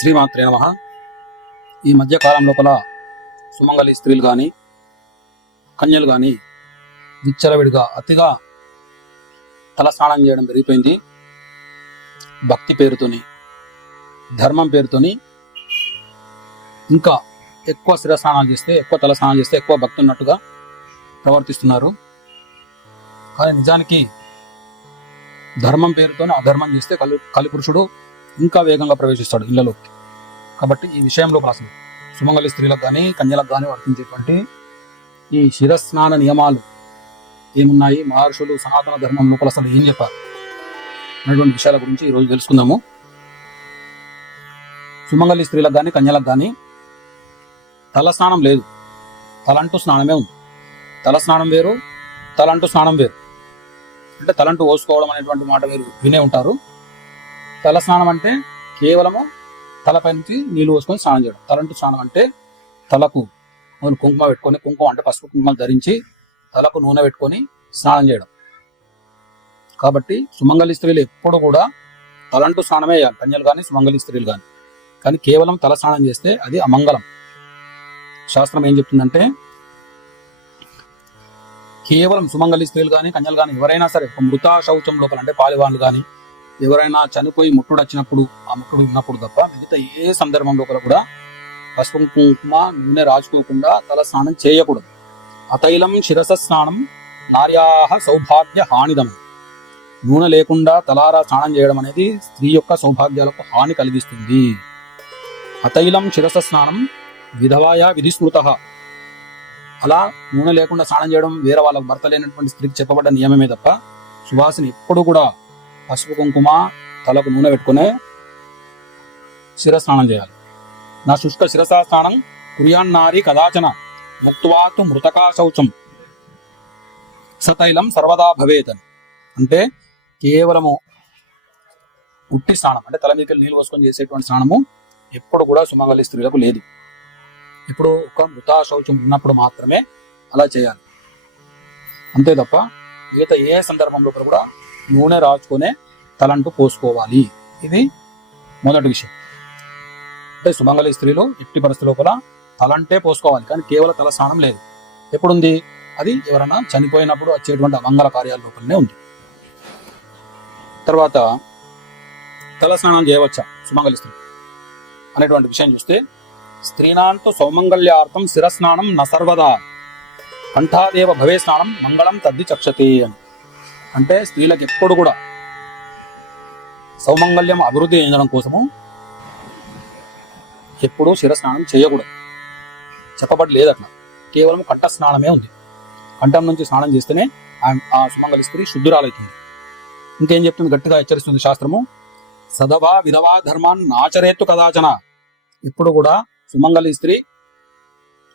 శ్రీమాత్రే నమః. ఈ మధ్య కాలం లోపల సుమంగళి స్త్రీలు కానీ కన్యలు కానీ విచ్చలవిడిగా అతిగా తలస్నానం చేయడం పెరిగిపోయింది. భక్తి పేరుతోని, ధర్మం పేరుతోని ఇంకా ఎక్కువ శిరస్నానాలు చేస్తే, ఎక్కువ తలస్నానాలు చేస్తే ఎక్కువ భక్తి ఉన్నట్టుగా ప్రవర్తిస్తున్నారు. కానీ నిజానికి ధర్మం పేరుతోనే అధర్మం చేస్తే కలిపురుషుడు ఇంకా వేగంగా ప్రవేశిస్తాడు ఇళ్లలోకి. కాబట్టి ఈ విషయంలో అసలు సుమంగళి స్త్రీలకు కానీ కన్యలకు కానీ వర్తించేటువంటి ఈ శిరస్నాన నియమాలు ఏమున్నాయి, మహర్షులు సనాతన ధర్మం లోపల అసలు ఏం చెప్పారు అనేటువంటి విషయాల గురించి ఈరోజు తెలుసుకుందాము. సుమంగళి స్త్రీలకు కానీ కన్యలకు కానీ తలస్నానం లేదు, తలంటు స్నానమే ఉంది. తలస్నానం వేరు, తలంటు స్నానం వేరు. అంటే తలంటు పోసుకోవడం అనేటువంటి మాట వేరు వినే ఉంటారు. తలస్నానం అంటే కేవలము తలపై నుంచి నీళ్లు పోసుకొని స్నానం చేయడం. తలంటు స్నానం అంటే తలకు కుంకుమ పెట్టుకొని, కుంకుమ అంటే పసుపు కుంకుమలు ధరించి తలకు నూనె పెట్టుకొని స్నానం చేయడం. కాబట్టి సుమంగళి స్త్రీలు ఎప్పుడు కూడా తలంటు స్నానమే చేయాలి, కన్యలు కానీ సుమంగళి స్త్రీలు కానీ. కానీ కేవలం తల స్నానం చేస్తే అది అమంగళం. శాస్త్రం ఏం చెప్తుందంటే కేవలం సుమంగళి స్త్రీలు కానీ కన్యలు కానీ ఎవరైనా సరే మృతా శౌచం లోపల అంటే పాలివాన్లు కానీ ఎవరైనా చనిపోయి ముట్టుడు వచ్చినప్పుడు, ఆ ముట్టుడు ఉన్నప్పుడు తప్ప మిగతా ఏ సందర్భం లోపల కూడా పసుపు కుంకుమ నూనె రాజుకోకుండా తల స్నానం చేయకూడదు. అతైలం శిరస స్నానం నార్యాహ సౌభాగ్య హానిదం. నూనె లేకుండా తలారా స్నానం చేయడం అనేది స్త్రీ యొక్క సౌభాగ్యాలకు హాని కలిగిస్తుంది. అతైలం శిరస స్నానం విధవాయ విధిస్మృత. అలా నూనె లేకుండా స్నానం చేయడం వేరే వాళ్ళకు భర్త లేనటువంటి స్త్రీకి చెప్పబడ్డ నియమమే తప్ప సువాసిని ఎప్పుడు కూడా పసుపు కుంకుమ తలకు నూనె పెట్టుకునే శిరస్నానం చేయాలి. నా శుష్క శిరసా స్నానం కుర్యాన్నారి కదాచన ముక్త్వాతు మృతకా శౌచం సతైలం సర్వదా భవేత్. అంటే కేవలము ఉట్టి స్నానం అంటే తల మీదకి నీళ్ళు పోసుకొని చేసేటువంటి స్నానము ఎప్పుడు కూడా సుమంగళి స్త్రీలకు లేదు. ఇప్పుడు ఒక మృతా శౌచం ఉన్నప్పుడు మాత్రమే అలా చేయాలి, అంతే తప్ప మిగతా ఏ సందర్భంలో కూడా నూనె రాచుకునే తలంటు పోసుకోవాలి. ఇది మొదటి విషయం. అంటే సుమంగళి స్త్రీలు ఎట్టి పరిస్థితి లోపల తలంటే పోసుకోవాలి, కానీ కేవలం తల స్నానం లేదు. ఎప్పుడుంది? అది ఎవరైనా చనిపోయినప్పుడు వచ్చేటువంటి అమంగళ కార్యాల లోపలనే ఉంది. తర్వాత తల స్నానం చేయవచ్చా సుమంగళి స్త్రీ అనేటువంటి విషయం చూస్తే స్త్రీనాంతో సౌమంగళ్యార్థం శిరస్నానం న సర్వదా కంఠాదేవ భవే స్నానం మంగళం తద్ది చక్షతే అని. అంటే స్త్రీలకు ఎప్పుడు కూడా సౌమంగళ్యం అభివృద్ధి చెందడం కోసము ఎప్పుడూ శిరస్నానం చేయకూడదు, చెప్పబడి లేదు అట్లా. కేవలం కంఠ స్నానమే ఉంది. కంఠం నుంచి స్నానం చేస్తేనే ఆ సుమంగళి స్త్రీ శుద్ధురాలవుతుంది. ఇంకేం చెప్తుంది? గట్టిగా హెచ్చరిస్తుంది శాస్త్రము. సదవా విధవా ధర్మాన్ నాచరేత్తు కదాచన. ఇప్పుడు కూడా సుమంగళి స్త్రీ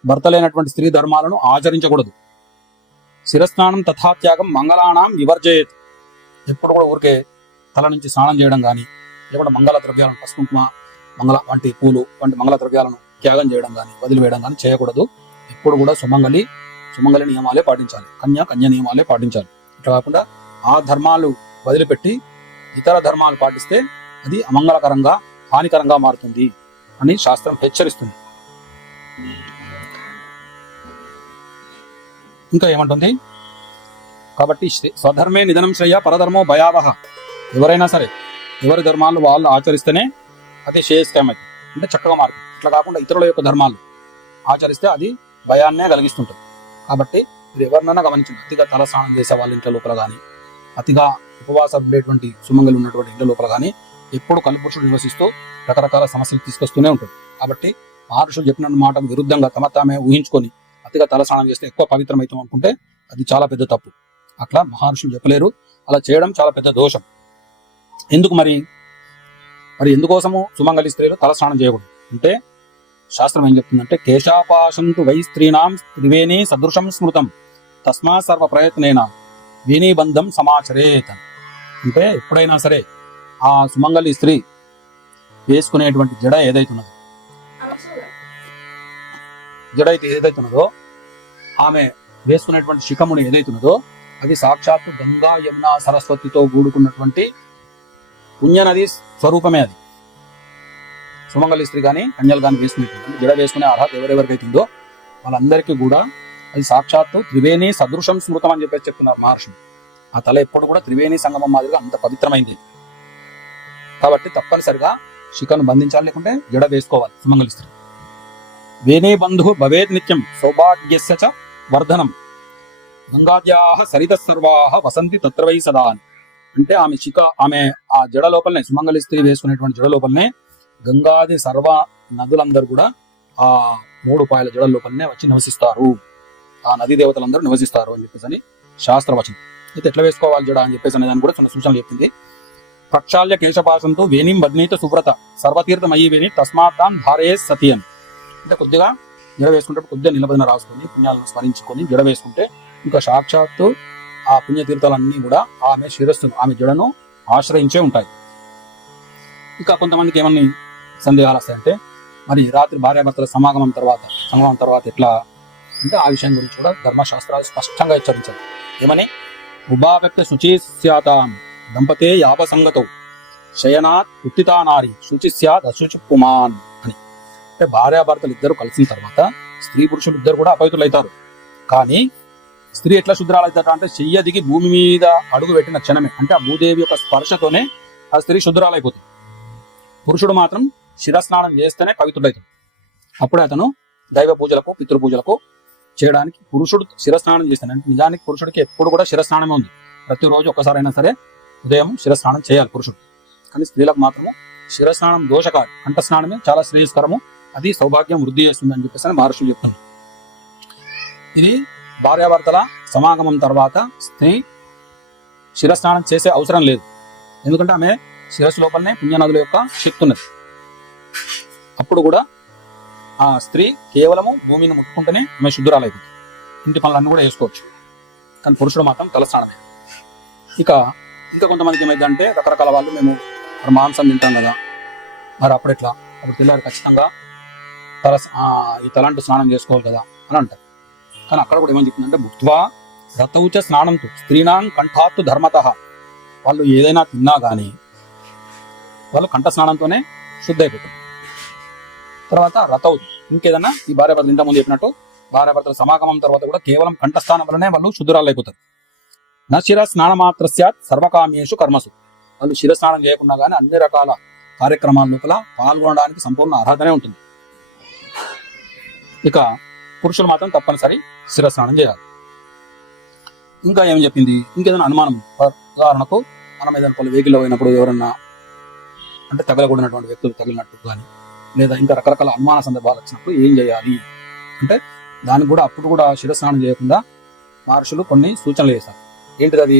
భర్త లేనటువంటి స్త్రీ ధర్మాలను ఆచరించకూడదు. శిరస్నానం తథాత్యాగం మంగళానాం వివర్జయేత్. ఎప్పుడు కూడా ఊరికే తల నుంచి స్నానం చేయడం కానీ, లేకుంటే మంగళ ద్రవ్యాలను పసుకుంకుమ మంగళ వంటి పూలు వంటి మంగళ ద్రవ్యాలను త్యాగం చేయడం కానీ వదిలివేయడం కానీ చేయకూడదు. ఎప్పుడు కూడా సుమంగళి నియమాలే పాటించాలి, కన్య నియమాలే పాటించాలి. ఇట్లా కాకుండా ఆ ధర్మాలు వదిలిపెట్టి ఇతర ధర్మాలు పాటిస్తే అది అమంగళకరంగా హానికరంగా మారుతుంది అని శాస్త్రం హెచ్చరిస్తుంది. ఇంకా ఏమంటుంది? కాబట్టి స్వధర్మే నిధనం శ్రేయ పరధర్మో భయావహ. ఎవరైనా సరే ఎవరి ధర్మాలు వాళ్ళు ఆచరిస్తేనే అది శ్రేయస్కరమైంది, అంటే చక్కగా మారుతుంది. ఇట్లా కాకుండా ఇతరుల యొక్క ధర్మాలు ఆచరిస్తే అది భయాన్నే కలిగిస్తుంటుంది. కాబట్టి మీరు ఎవరినైనా గమనించండి, అతిగా తల స్నానం చేసే వాళ్ళ ఇంట్లో లోపల కానీ, అతిగా ఉపవాసం ఉండేటువంటి సుమంగళి ఉన్నటువంటి ఇంట్లో లోపల కానీ ఎప్పుడు కలిపురుషుడు నివసిస్తూ రకరకాల సమస్యలు తీసుకొస్తూనే ఉంటుంది. కాబట్టి మహర్షులు చెప్పిన మాటకు విరుద్ధంగా తమ తామే ఊహించుకొని అతిగా తల స్నానం చేస్తే ఎక్కువ పవిత్రమవుతాం అనుకుంటే అది చాలా పెద్ద తప్పు. అట్లా మహర్షులు చెప్పలేరు, అలా చేయడం చాలా పెద్ద దోషం. ఎందుకు మరి ఎందుకోసము సుమంగళి స్త్రీలు తల స్నానం చేయకూడదు అంటే శాస్త్రం ఏం చెప్తుందంటే కేశాపాశంతు వై స్త్రీణాం త్రివేణి సదృశం స్మృతం తస్మా సర్వ ప్రయత్నేన వేణీబంధం సమాచరేత్. అంటే ఎప్పుడైనా సరే ఆ సుమంగళి స్త్రీ వేసుకునేటువంటి జడ ఏదైతున్నదో ఆమె వేసుకునేటువంటి శిఖముని ఏదైతున్నదో అది సాక్షాత్తు గంగా యమున సరస్వతితో కూడుకున్నటువంటి పుణ్యనది స్వరూపమే అది. సుమంగళి స్త్రీ కానీ కన్యలు కానీ వేసుకునేటువంటి జడ వేసుకునే అర్హత ఎవరెవరికైతే ఉందో వాళ్ళందరికీ కూడా అది సాక్షాత్తు త్రివేణి సదృశం స్మృతం అని చెప్పేసి చెప్తున్నారు మహర్షులు. ఆ తల ఎప్పుడు కూడా త్రివేణి సంగమం మాదిరిగా అంత పవిత్రమైంది. కాబట్టి తప్పనిసరిగా శిఖను బంధించాలి, లేకుంటే జడ వేసుకోవాలి సుమంగళి స్త్రీ. వేణే బంధు భవేద్ నిత్యం సౌభాగ్యస్య చ వర్ధనం గంగాద్యాః సరితః సర్వాః వసంతి తత్రవై సదా అని. అంటే ఆమె ఆ జడ లోపలనే, సుమంగళి స్త్రీ వేసుకునేటువంటి జడ లోపలనే గంగాది సర్వ నదులందరూ కూడా ఆ 3 పాయల జడ లోపలనే వచ్చి నివసిస్తారు, ఆ నదీ దేవతలందరూ నివసిస్తారు అని చెప్పేసి శాస్త్రవచనం. అయితే ఎట్లా వేసుకోవాలి జడ అని చెప్పేసి అనే దాన్ని కూడా చిన్న సూచనలు చెప్పింది. ప్రక్షాళ్య కేశపాసంతో వేణిం బద్నీత సువ్రత సర్వతీర్థమయీ వేణి తస్మాత్తాన్ ధారయే సతి అని. అంటే కొద్దిగా జడ వేసుకుంటే కొద్దిగా నిలబడిన రాసుకొని పుణ్యాలను స్మరించుకొని జడ వేసుకుంటే ఇంకా సాక్షాత్తు ఆ పుణ్యతీర్థాలన్నీ కూడా ఆమె శిరస్సును, ఆమె జడను ఆశ్రయించే ఉంటాయి. ఇంకా కొంతమందికి ఏమన్నా సందేహాలు వస్తాయంటే, మరి రాత్రి భార్యాభర్తల సంగమం తర్వాత ఎట్లా అంటే ఆ విషయం గురించి కూడా ధర్మశాస్త్రాలు స్పష్టంగా హెచ్చరించారు. ఏమని? ఉభావ్యక్త శుచి స్యాతాం దంపతే యాపసంగతో శయనాత్ ఉత్తితా నారి శుచి స్యాత్ అశుచి పుమాన్ అని. అంటే భార్యాభర్తలు ఇద్దరు కలిసిన తర్వాత స్త్రీ పురుషులు ఇద్దరు కూడా అపవిత్రులైతారు. కానీ స్త్రీ ఎట్లా శుద్రాలవుతాట అంటే చెయ్య దిగి భూమి మీద అడుగు పెట్టిన క్షణమే, అంటే ఆ భూదేవి యొక్క స్పర్శతోనే ఆ స్త్రీ శుద్రాలైపోతుంది. పురుషుడు మాత్రం శిరస్నానం చేస్తేనే పవిత్రుడైతాడు. అప్పుడే అతను దైవ పూజలకు పితృపూజలకు చేయడానికి పురుషుడు శిరస్నానం చేస్తాడు. అంటే నిజానికి పురుషుడికి ఎప్పుడు కూడా శిరస్నానమే ఉంది. ప్రతిరోజు ఒక్కసారైనా సరే ఉదయం శిరస్నానం చేయాలి పురుషుడు. కానీ స్త్రీలకు మాత్రము శిరస్నానం దోషకారి, కంఠ స్నానమే చాలా శ్రేయస్కరము, అది సౌభాగ్యం వృద్ధి చేస్తుంది అని చెప్పేసి మహర్షులు చెప్తున్నారు. ఇది భార్యాభర్తల సమాగమం తర్వాత స్త్రీ శిరస్నానం చేసే అవసరం లేదు. ఎందుకంటే ఆమె శిరస్సు లోపలనే పుణ్యనదుల యొక్క శక్తి ఉన్నది. అప్పుడు కూడా ఆ స్త్రీ కేవలము భూమిని ముట్టుకుంటేనే ఆమె శుద్ధురాలైపోతుంది. ఇంటి పనులన్నీ కూడా వేసుకోవచ్చు. కానీ పురుషుడు మాత్రం తలస్నానమే. ఇంకా కొంతమందికి ఏమైందంటే, రకరకాల వాళ్ళు మేము మాంసం తింటాం కదా, మరి అప్పుడు తెల్లారు ఖచ్చితంగా ఈ తలంటు స్నానం చేసుకోవాలి కదా అని అంటారు. కానీ అక్కడ కూడా ఏమని చెప్తుందంటే, భుక్త్వా రతౌచ స్నానంతో స్త్రీణాం కంఠాత్తు ధర్మతః. వాళ్ళు ఏదైనా తిన్నా కానీ వాళ్ళు కంఠ స్నానంతోనే శుద్ధ అయిపోతారు. తర్వాత రతౌ, ఇంకేదన్నా ఈ భార్యాభర్తలు ఇంతకుముందు చెప్పినట్టు భార్యాభర్తల సమాగమం తర్వాత కూడా కేవలం కంఠస్థానం వల్లనే వాళ్ళు శుద్ధురాలు అయిపోతారు. నా శిర స్నాన మాత్ర స్యాత్ సర్వకామేషు కర్మసు. వాళ్ళు శిరస్నానం చేయకుండా కానీ అన్ని రకాల కార్యక్రమాల లోపల పాల్గొనడానికి సంపూర్ణ అర్హతనే ఉంటుంది. ఇక పురుషులు మాత్రం తప్పనిసరి శిరస్నానం చేయాలి. ఇంకా ఏం చెప్పింది? ఇంకేదైనా అనుమానం, ఉదాహరణకు మనం ఏదైనా పలు వెహికల్లో పోయినప్పుడు ఎవరన్నా అంటే తగలకూడినటువంటి వ్యక్తులు తగిలినట్టు కానీ, లేదా ఇంకా రకరకాల అనుమాన సందర్భాలు వచ్చినప్పుడు ఏం చేయాలి అంటే, దానికి కూడా అప్పుడు కూడా శిరస్నానం చేయకుండా మహర్షులు కొన్ని సూచనలు చేశారు. ఏంటిది అది?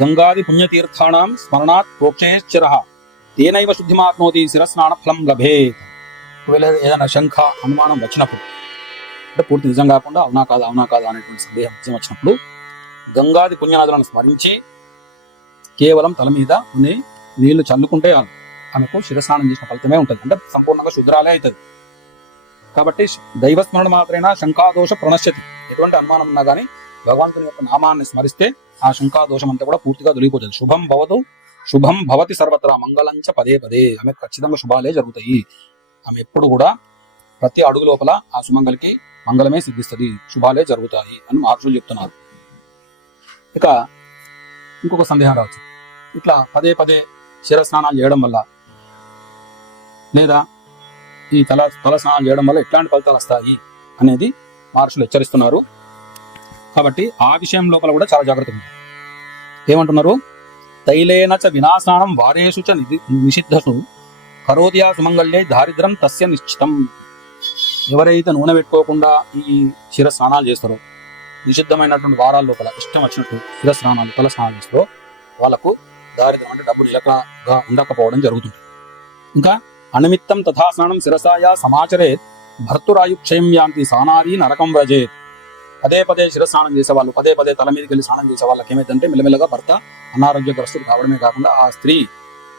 గంగాది పుణ్యతీర్థానాం స్మరణాత్ ప్రోక్షేశ్చిర తేనైవ శుద్ధిమాప్నోతి శిరస్నాన ఫలం లభేత్. ఒకవేళ ఏదైనా శంఖ అనుమానం వచ్చినప్పుడు, అంటే పూర్తి నిజం కాకుండా అవునా కాదా అనేటువంటి సందేహం నిజం వచ్చినప్పుడు గంగాది పుణ్యనదులను స్మరించి కేవలం తల మీద నీళ్లు చల్లుకుంటే ఆమెకు శిరస్నానం చేసిన ఫలితమే ఉంటుంది. అంటే సంపూర్ణంగా శుద్రాలే అవుతుంది. కాబట్టి దైవస్మరణ మాత్రమే శంకాదోష ప్రణశ్యతి. ఎటువంటి అనుమానం ఉన్నా కానీ భగవంతుని యొక్క నామాన్ని స్మరిస్తే ఆ శంకాదోషం అంతా కూడా పూర్తిగా దొరికిపోతుంది. శుభం భవతి సర్వత్రా మంగళంచ పదే పదే. ఆమె ఖచ్చితంగా శుభాలే జరుగుతాయి. ఆమె ఎప్పుడు కూడా ప్రతి అడుగు లోపల ఆ సుమంగళికి మంగళమే సిద్ధిస్తుంది, శుభాలే జరుగుతాయి అని మహర్షులు చెప్తున్నారు. ఇక ఇంకొక సందేహం రావచ్చు, ఇట్లా పదే పదే శిరస్నానాలు చేయడం వల్ల లేదా ఈ తల స్నానం చేయడం వల్ల ఎట్లాంటి ఫలితాలు వస్తాయి అనేది మహర్షులు హెచ్చరిస్తున్నారు. కాబట్టి ఆ విషయం లోపల కూడా చాలా జాగ్రత్త ఉంది. ఏమంటున్నారు? తైలేన చ వినాశనం వారేషు చ నిషిద్ధసు కరోద్యా సుమంగళ్యే దారిద్రం తస్య నిశ్చితం. ఎవరైతే నూనె పెట్టుకోకుండా ఈ శిర స్నానాలు చేస్తారో, నిషిద్ధమైనటువంటి వారాల లోపల ఇష్టం వచ్చినట్టు శిర స్నానాలు తల స్నానాలు చేస్తారో వాళ్ళకు దారిద్రం అంటే డబ్బు నిలకగా ఉండకపోవడం జరుగుతుంది. ఇంకా అనిమిత్తం తథా స్నానం శిరసాయ సమాచరే భర్తురాయుక్షయం యాంతి సానారీ నరకం వ్రజేత్. పదే పదే శిరస్నానం చేసే వాళ్ళు, పదే పదే తల మీదకి వెళ్ళి స్నానం చేసే వాళ్ళకి ఏమైందంటే మెల్లమెల్లగా భర్త అనారోగ్యగ్రస్తుడు కావడమే కాకుండా ఆ స్త్రీ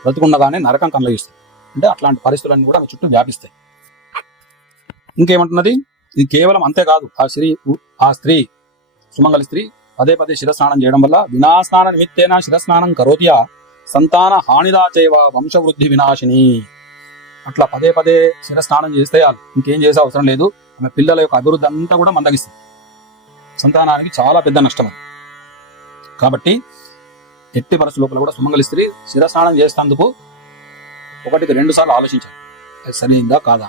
బ్రతుకుండగానే నరకం కనలగిస్తుంది. అంటే అట్లాంటి పరిస్థితులన్నీ కూడా ఆమె చుట్టూ వ్యాపిస్తాయి. ఇంకేమంటున్నది? ఇది కేవలం అంతేకాదు, ఆ స్త్రీ సుమంగళి స్త్రీ పదే పదే శిరస్నానం చేయడం వల్ల వినాశనాన నిమిత్తేన శిరస్నానం కరోత్యా సంతాన హానిదాచైవ వంశవృద్ధి వినాశిని. అట్లా పదే పదే శిరస్నానం చేస్తే ఇంకేం చేసే అవసరం లేదు. ఆమె పిల్లల యొక్క అభివృద్ధి అంతా కూడా మందగిస్తుంది. సంతానానికి చాలా పెద్ద నష్టం అది. కాబట్టి ఎట్టి పరిస్థితి లోపల కూడా సుమంగళి స్త్రీ శిరస్నానం చేసేందుకు 1-2 సార్లు ఆలోచించాలి, అది సరైందా కాదా.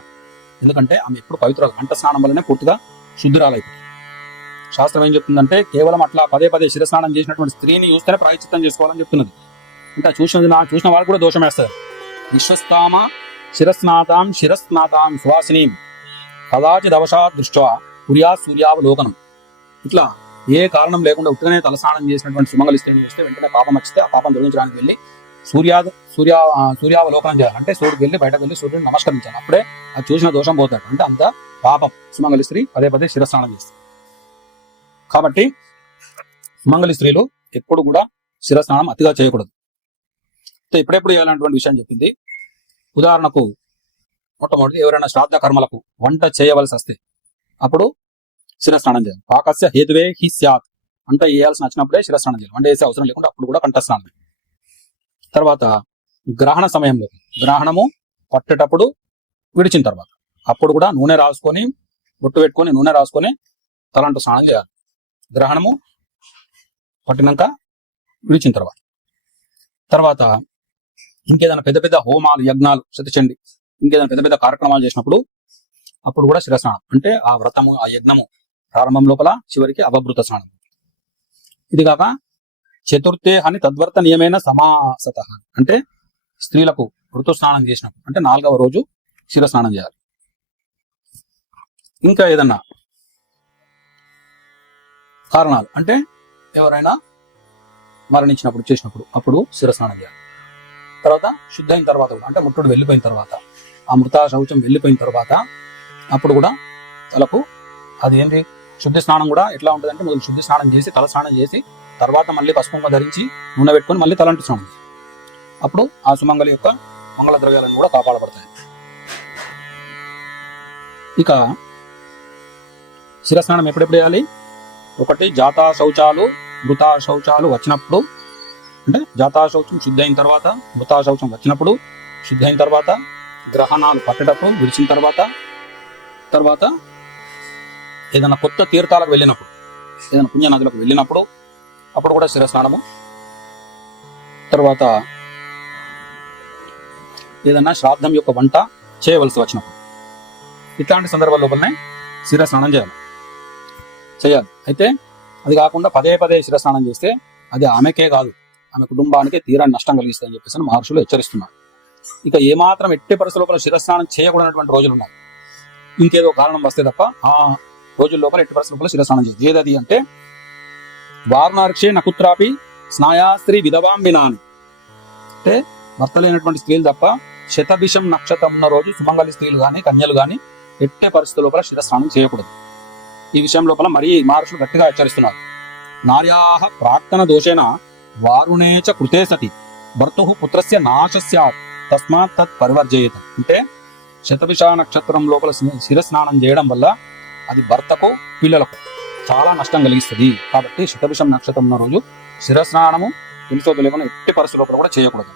ఎందుకంటే ఆమె ఎప్పుడు పవిత్ర కంఠ స్నానం వల్లనే పూర్తిగా శుద్ధిరాలైపోతుంది. శాస్త్రం ఏం చెప్తుందంటే కేవలం అట్లా పదే పదే శిరస్నానం చేసినటువంటి స్త్రీని చూస్తేనే ప్రాయశ్చిత్తం చేసుకోవాలని చెప్తున్నది. అంటే చూసిన వాళ్ళు కూడా దోషం వేస్తారు. విశ్వస్తామ శిరస్నాతాం సువాసినీం కదాచిదవశా దృష్ట్యా కుర్యా సూర్యావలోకనం. ఇట్లా ఏ కారణం లేకుండా ఉత్తగానే తలస్నానం చేసినటువంటి సుమంగళి స్త్రీని చూస్తే వెంటనే పాపం వచ్చితే ఆ పాపం తొలగించడానికి వెళ్ళి సూర్యావలోకనం చేయాలి. అంటే సూర్యుడికి వెళ్ళి బయటకు వెళ్ళి సూర్యుడిని నమస్కరించాలి. అప్పుడే అది చూసిన దోషం పోతాడు. అంటే అంత పాపం సుమంగళి స్త్రీ పదే పదే శిరస్నానం చేస్తుంది. కాబట్టి సుమంగళి స్త్రీలు ఎప్పుడు కూడా శిరస్నానం అతిగా చేయకూడదు. ఎప్పుడెప్పుడు చేయాలన్నటువంటి విషయం చెప్పింది. ఉదాహరణకు మొట్టమొదటి ఎవరైనా శ్రాద్ధ కర్మలకు వంట చేయవలసి వస్తే అప్పుడు శిరస్నానం చేయాలి. పాకస్య హేతువే హి స్యాత్, వంట చేయాల్సిన వచ్చినప్పుడే శిరస్నానం చేయాలి. వంట చేసే అవసరం లేకుండా అప్పుడు కూడా కంఠస్నానం. తర్వాత గ్రహణ సమయంలో గ్రహణము పట్టేటప్పుడు విడిచిన తర్వాత అప్పుడు కూడా నూనె రాసుకొని బొట్టు పెట్టుకొని నూనె రాసుకొని తలంటు స్నానం చేయాలి. గ్రహణము పట్టినాక విడిచిన తర్వాత ఇంకేదైనా పెద్ద పెద్ద హోమాలు యజ్ఞాలు శతచండి ఇంకేదైనా పెద్ద పెద్ద కార్యక్రమాలు చేసినప్పుడు అప్పుడు కూడా శిరస్నానం. అంటే ఆ వ్రతము ఆ యజ్ఞము ప్రారంభం లోపల చివరికి అవభృత స్నానం. ఇది కాక చతుర్థే అని తద్వర్త నియమైన సమాసత, అంటే స్త్రీలకు ఋతుస్నానం చేసినప్పుడు అంటే 4వ రోజు శిరస్నానం చేయాలి. ఇంకా ఏదన్నా కారణాలు అంటే ఎవరైనా మరణించినప్పుడు చేసినప్పుడు అప్పుడు శిరస్నానం చేయాలి. తర్వాత శుద్ధ అయిన తర్వాత కూడా అంటే ముట్టుడు వెళ్ళిపోయిన తర్వాత ఆ మృత శౌచం వెళ్ళిపోయిన తర్వాత అప్పుడు కూడా తలకు అది ఏంటి శుద్ధి స్నానం కూడా ఎట్లా ఉంటుంది అంటే మొదలు శుద్ధి స్నానం చేసి తల స్నానం చేసి తర్వాత మళ్ళీ పసుపు ధరించి నూనె పెట్టుకొని మళ్ళీ తలంటు స్నానం చేసి అప్పుడు ఆ సుమంగళి యొక్క మంగళ ద్రవ్యాలను కూడా కాపాడబడతాయి. ఇక శిరస్నానం ఎప్పుడెప్పుడు చేయాలి? 1 జాతా శౌచాలు మృతా శౌచాలు వచ్చినప్పుడు, అంటే జాతా శౌచం శుద్ధి అయిన తర్వాత, మృతా శౌచం వచ్చినప్పుడు, శుద్ధి అయిన తర్వాత, గ్రహణాలు పట్టేటప్పుడు విడిచిన తర్వాత ఏదైనా కొత్త తీర్థాలకు వెళ్ళినప్పుడు, ఏదైనా పుణ్య నదులకు వెళ్ళినప్పుడు అప్పుడు కూడా శిరస్నానము. తర్వాత ఏదైనా శ్రాద్ధం యొక్క వంట చేయవలసి వచ్చినప్పుడు ఇట్లాంటి సందర్భాల లోపలనే శిరస్నానం చేయాలి. అయితే అది కాకుండా పదే పదే శిరస్నానం చేస్తే అది ఆమెకే కాదు ఆమె కుటుంబానికి తీరాన్ని నష్టం కలిగిస్తుందని చెప్పేసి మహర్షులు హెచ్చరిస్తున్నారు. ఇక ఏమాత్రం ఎట్టి పరిస్థితుల లోపల శిరస్నానం చేయకూడనటువంటి రోజులు ఉన్నాయి. ఇంకేదో కారణం వస్తే తప్ప ఆ రోజుల లోపల ఎట్టి పరిస్థితుల లోపల శిరస్నానం చేయదు. ఏదది అంటే వారణార్క్షే నకుత్రాపి స్నాయా స్త్రీ విధవాం వినాని, అంటే భర్త లేనటువంటి స్త్రీలు తప్ప శతభిషం నక్షత్రం ఉన్న రోజు సుమంగళి స్త్రీలు గాని కన్యలు గాని ఎట్టే పరిస్థితుల లోపల శిరస్నానం చేయకూడదు. ఈ విషయం లోపల మరీ మహర్షులు గట్టిగా హెచ్చరిస్తున్నారు. నార్యాః ప్రాక్తన దోషేన వారుణేచ కృతే సతి భర్తుః పుత్రస్య నాశస్యాత్ తస్మాత్ తత్ పరివర్జయేత్, అంటే శతభిష నక్షత్రం లోపల శిరస్నానం చేయడం వల్ల అది భర్తకు పిల్లలకు చాలా నష్టం కలిగిస్తుంది. కాబట్టి శతభిషం నక్షత్రం ఉన్న రోజు శిరస్నానము తెలుసో తెలియకుండా ఎట్టి పరిస్థితుల లోపల కూడా చేయకూడదు.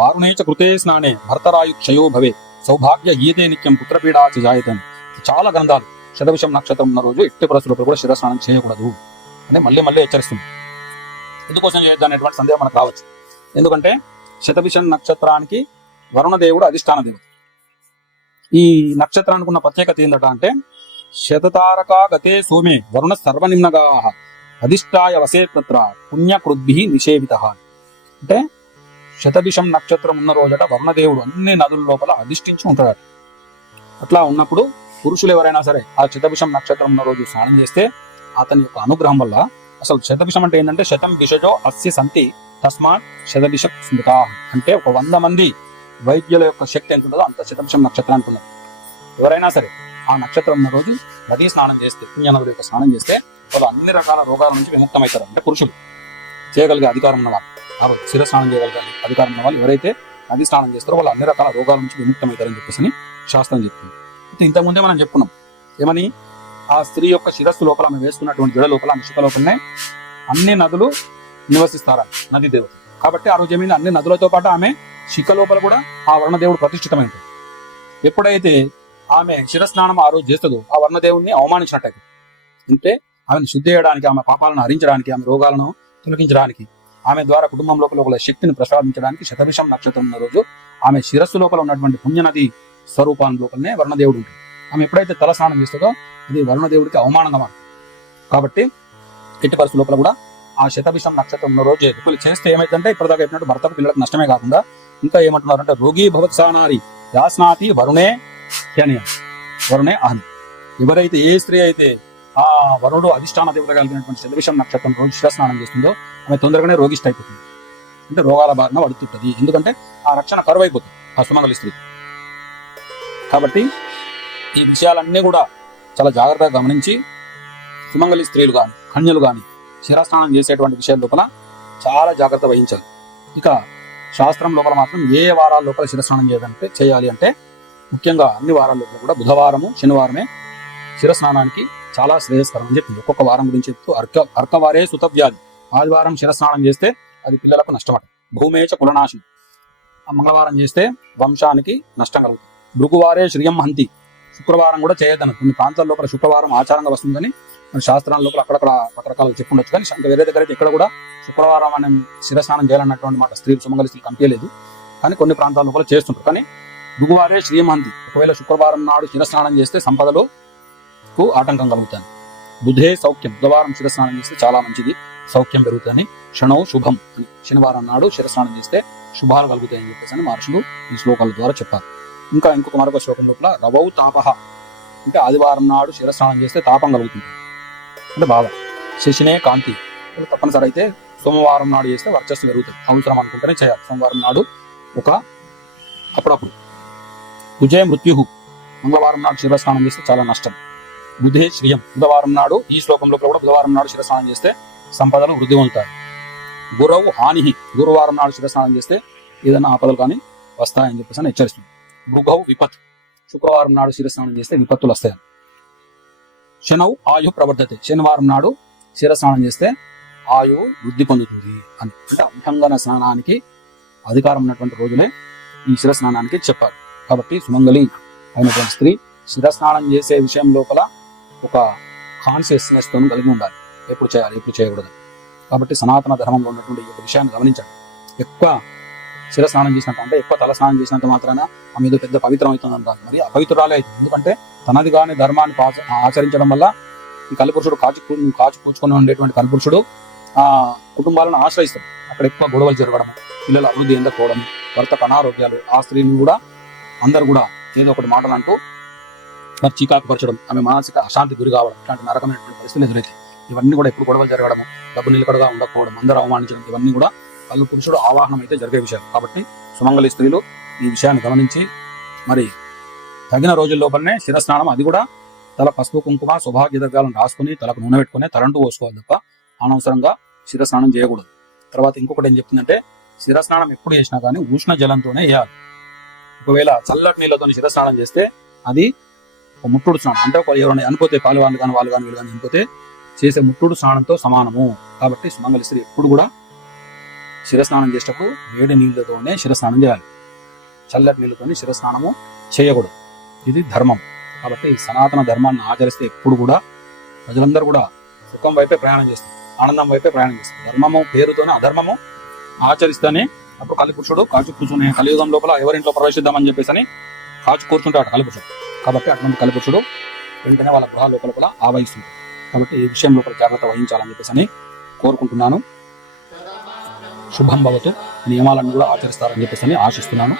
వారుణేచ కృతే స్నానే భర్తరాయు క్షయో భవే సౌభాగ్య ఈతే నిత్యం పుత్రపీడాచి జాయతని, చాలా గ్రంథాలు శతభిషం నక్షత్రం ఉన్న రోజు ఎట్టి పరిస్థితుల లోపల కూడా శిరస్నానం చేయకూడదు అంటే మళ్ళీ హెచ్చరిస్తుంది. ఎందుకోసం చేయొద్దు అనేటువంటి సందేహం మనకు రావచ్చు. ఎందుకంటే శతభిషం నక్షత్రానికి వరుణదేవుడు అధిష్టాన దేవుడు. ఈ నక్షత్రానికి ఉన్న ప్రత్యేకత ఏంటంటే అంటే శతతారకా గతే సోమే వరుణ సర్వనిమ్నగా అధిష్టాయ వసేత్ర పుణ్యకృద్భి నిషేవిత, అంటే శతభిషం నక్షత్రం ఉన్న రోజట వరుణదేవుడు అన్ని నదుల లోపల అధిష్ఠించి ఉంటాడట. అట్లా ఉన్నప్పుడు పురుషులు ఎవరైనా సరే ఆ శతభిషం నక్షత్రం ఉన్న రోజు స్నానం చేస్తే అతని యొక్క అనుగ్రహం వల్ల, అసలు శతభిషం అంటే ఏంటంటే శతం భిషజో అస్య సంతి తస్మాత్ శతభిష స్మృతా, అంటే ఒక 100 మంది వైద్యుల యొక్క శక్తి ఎంత ఉంటుందో అంత శతభిషం నక్షత్రానికి ఉన్నది. ఎవరైనా సరే ఆ నక్షత్రం ఉన్న రోజు నదీ స్నానం చేస్తే పుణ్యనదుల యొక్క స్నానం చేస్తే వాళ్ళు అన్ని రకాల రోగాల నుంచి విముక్తమవుతారు. అంటే పురుషులు చేయగలిగే అధికారం ఉన్నవాళ్ళు, కాబట్టి శిరస్నానం చేయగలిగే అధికారం ఉన్న వాళ్ళు ఎవరైతే నది స్నానం చేస్తారో వాళ్ళు అన్ని రకాల రోగాల నుంచి విముక్తమవుతారని చెప్పేసి శాస్త్రం చెప్తుంది. అయితే ఇంతకుముందే మనం చెప్పుకున్నాం ఏమని, ఆ స్త్రీ యొక్క శిరస్సు లోపల ఆమె వేసుకున్నటువంటి జడ లోపల ఆమె శిఖ లోపలనే అన్ని నదులు నివసిస్తారా నది దేవత. కాబట్టి ఆ రోజు ఏమైంది, అన్ని నదులతో పాటు ఆమె శిఖ లోపల కూడా ఆ వరుణదేవుడు ప్రతిష్ఠితమైంది. ఎప్పుడైతే ఆమె శిరస్నానం ఆ రోజు చేస్తుందో ఆ వర్ణదేవుణ్ణి అవమానించినట్టయితే, అంటే ఆమెను శుద్ధి చేయడానికి, ఆమె పాపాలను హరించడానికి, ఆమె రోగాలను తొలగించడానికి, ఆమె ద్వారా కుటుంబం లోపల ఒక శక్తిని ప్రసాదించడానికి శతభిషం నక్షత్రం ఉన్న రోజు ఆమె శిరస్సు లోపల ఉన్నటువంటి పుణ్యనది స్వరూపాన్ని లోపలనే వర్ణదేవుడు ఉంటుంది. ఆమె ఎప్పుడైతే తల స్నానం చేస్తుందో అది వరుణదేవుడికి అవమానంగా మారుతుంది. కాబట్టి ఎట్టి పరిస్థితి లోపల కూడా ఆ శతభిషం నక్షత్రం ఉన్న రోజు చేస్తే ఏమైతుందంటే ఇప్పటిదాకా చెప్పినట్టు భర్తకు పిల్లలకు నష్టమే కాకుండా ఇంకా ఏమంటున్నారంటే రోగి భవత్సానారి యాస్నాతి వరుణే హ్యనియం, వరుణే అహన్. ఎవరైతే ఏ స్త్రీ అయితే ఆ వరుణుడు అధిష్టాన దేవత కలిగినటువంటి శతభిషం నక్షత్రం రోజు శిరస్నానం చేస్తుందో ఆమె తొందరగానే రోగిష్ట అయిపోతుంది, అంటే రోగాల బారిన పడుతుంటది. ఎందుకంటే ఆ రక్షణ కరువైపోతుంది ఆ సుమంగళి స్త్రీ. కాబట్టి ఈ విషయాలన్నీ కూడా చాలా జాగ్రత్తగా గమనించి సుమంగళి స్త్రీలు కానీ కన్యలు కానీ శిరస్నానం చేసేటువంటి విషయాల లోపల చాలా జాగ్రత్త వహించాలి. ఇక శాస్త్రం లోపల మాత్రం ఏ వారాల లోపల శిరస్నానం చేయాలి అంటే ముఖ్యంగా అన్ని వారాల లోపల కూడా బుధవారము శనివారమే శిరస్నానానికి చాలా శ్రేయస్కరం అని చెప్పింది. ఒక్కొక్క వారం గురించి చెప్తూ అర్కవారే సుతవ్యాధి, ఆదివారం శిరస్నానం చేస్తే అది పిల్లలకు నష్టమట. భూమేచ కులనాశనం, మంగళవారం చేస్తే వంశానికి నష్టం కలుగుతుంది. భృగువారే శ్రియం హంతి, శుక్రవారం కూడా చేయొద్దను. కొన్ని ప్రాంతాల లోపల శుక్రవారం ఆచారంగా వస్తుందని మన శాస్త్రాల లోపల అక్కడక్కడ రకరకాలుగా చెప్పుండొచ్చు, కానీ ఇంకా వేరే దగ్గర అయితే ఎక్కడ కూడా శుక్రవారం మనం శిరస్నానం చేయాలన్నటువంటి మాట స్త్రీలు సుమంగళి స్త్రీలు కనిపించలేదు. కానీ కొన్ని ప్రాంతాల లోపల చేస్తుంటారు. కానీ భృగువారే శ్రీయమంతి, ఒకవేళ శుక్రవారం నాడు శిరస్నానం చేస్తే సంపదలకు ఆటంకం కలుగుతుంది. బుధే సౌఖ్యం, బుధవారం శిరస్నానం చేస్తే చాలా మంచిది, సౌఖ్యం పెరుగుతుంది. క్షణౌ శుభం అని శనివారం నాడు శిరస్నానం చేస్తే శుభాలు కలుగుతాయని చెప్పేసి అని మహర్షులు ఈ శ్లోకాల ద్వారా చెప్పారు. ఇంకా మరొక శ్లోకం లోపల రవౌ తాపహ, అంటే ఆదివారం నాడు శిరస్నానం చేస్తే తాపం కలుగుతుంది, అంటే బాధ. శశినే కాంతి, తప్పనిసరి అయితే సోమవారం నాడు చేస్తే వర్చస్సు పెరుగుతుంది, అవసరం అనుకుంటేనే చేయాలి. సోమవారం నాడు అప్పుడప్పుడు. కుజే మృత్యు, మంగళవారం నాడు శిరస్నానం చేస్తే చాలా నష్టం. బుధే శ్రియం, బుధవారం నాడు ఈ శ్లోకంలో కూడా బుధవారం నాడు శిరస్నానం చేస్తే సంపదలు వృద్ధి పొందుతాయి. గురవు హాని, గురువారం నాడు శిరస్నానం చేస్తే ఏదైనా ఆపదలు కానీ వస్తాయని చెప్పేసి అని హెచ్చరిస్తుంది. భృగౌ విపత్, శుక్రవారం నాడు శిరస్నానం చేస్తే విపత్తులు వస్తాయి. శనౌ ఆయు ప్రవర్ధతే, శనివారం నాడు శిరస్నానం చేస్తే ఆయువు వృద్ధి పొందుతుంది అని. అంటే అభ్యంగన స్నానానికి అధికారం ఉన్నటువంటి రోజులే ఈ శిరస్నానానికి చెప్పారు. కాబట్టి సుమంగళి అయినటువంటి స్త్రీ శిరస్నానం చేసే విషయం లోపల ఒక కాన్షియస్నెస్ తో కలిగి ఉండాలి, ఎప్పుడు చేయాలి ఎప్పుడు చేయకూడదు. కాబట్టి సనాతన ధర్మంలో ఉన్నటువంటి ఈ విషయాన్ని గమనించండి. ఎక్కువ శిరస్నానం చేసినట్టు అంటే ఎక్కువ తల స్నానం చేసినంత మాత్రాన ఆమె ఏదో పెద్ద పవిత్రం అవుతుంది అంటారు, మరి అపవిత్రురాలే అవుతుంది. ఎందుకంటే తనది కానీ ధర్మాన్ని ఆచరించడం వల్ల ఈ కలిపురుషుడు కాచిపూచుకొని ఉండేటువంటి కలిపురుషుడు ఆ కుటుంబాలను ఆశ్రయిస్తాడు. అక్కడ ఎక్కువ గొడవలు జరగడము, పిల్లల అభివృద్ధి ఎందకపోవడం, భర్తకు అనారోగ్యాలు, ఆ స్త్రీని కూడా అందరు కూడా ఏదో ఒకటి మాటలు అంటూ మరి చీకాకు పరచడం, ఆమె మానసిక అశాంతి గురి కావడం, ఇట్లాంటి నరకమైనటువంటి పరిస్థితులు ఎదురైతాయి. ఇవన్నీ కూడా ఎప్పుడు గొడవలు జరగడము, డబ్బు నిలకడగా ఉండకపోవడం, అందరూ అవమానించడం, ఇవన్నీ కూడా కళ్ళు పురుషుడు ఆవాహనం అయితే జరిగే విషయం. కాబట్టి సుమంగళి స్త్రీలు ఈ విషయాన్ని గమనించి మరి తగిన రోజుల లోపలనే శిరస్నానం, అది కూడా తల పసుపు కుంకుమ సౌభాగ్య ద్రవ్యాలను రాసుకుని తలకు నూనె పెట్టుకుని తలంటూ పోసుకోవాలి తప్ప అనవసరంగా శిరస్నానం చేయకూడదు. తర్వాత ఇంకొకటి ఏం చెప్తుందంటే శిరస్నానం ఎప్పుడు చేసినా కానీ ఉష్ణ జలంతోనే వేయాలి. ఒకవేళ చల్లటి నీళ్ళతో శిరస్నానం చేస్తే అది ఒక ముట్టుడు స్నానం, అంటే ఎవరైనా అనిపోతే పాలు వాళ్ళు కానీ వీళ్ళు కానీ అనిపోతే చేసే ముట్టుడు స్నానంతో సమానము. కాబట్టి సుమంగళి స్త్రీ ఎప్పుడు కూడా శిరస్నానం చేసేటప్పుడు వేడి నీళ్ళతోనే శిరస్నానం చేయాలి, చల్లటి నీళ్ళతోనే శిరస్నానము చేయకూడదు. ఇది ధర్మం. కాబట్టి సనాతన ధర్మాన్ని ఆచరిస్తే ఎప్పుడు కూడా ప్రజలందరూ కూడా సుఖం వైపే ప్రయాణం చేస్తారు, ఆనందం వైపే ప్రయాణం చేస్తారు. ధర్మము పేరుతోనే అధర్మము ఆచరిస్తేనే అప్పుడు కలిపురుషుడు కాచు కూర్చునే కలియుగం లోపల ఎవరింట్లో ప్రవేశిద్దామని చెప్పేసి అని కాచు కూర్చుంటాడు కలిపురుషుడు. కాబట్టి అటువంటి కలిపురుషుడు వెంటనే వాళ్ళ గృహాల లోపల ఆవహిస్తుంటాడు. కాబట్టి ఈ విషయం లోపల జాగ్రత్త వహించాలని చెప్పేసి అని కోరుకుంటున్నాను. శుభం భవతు, నియమాలను కూడా ఆచరిస్తారని చెప్పేసి అని ఆశిస్తున్నాను.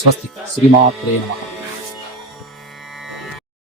స్వస్తి, శ్రీమాత్రే నమః.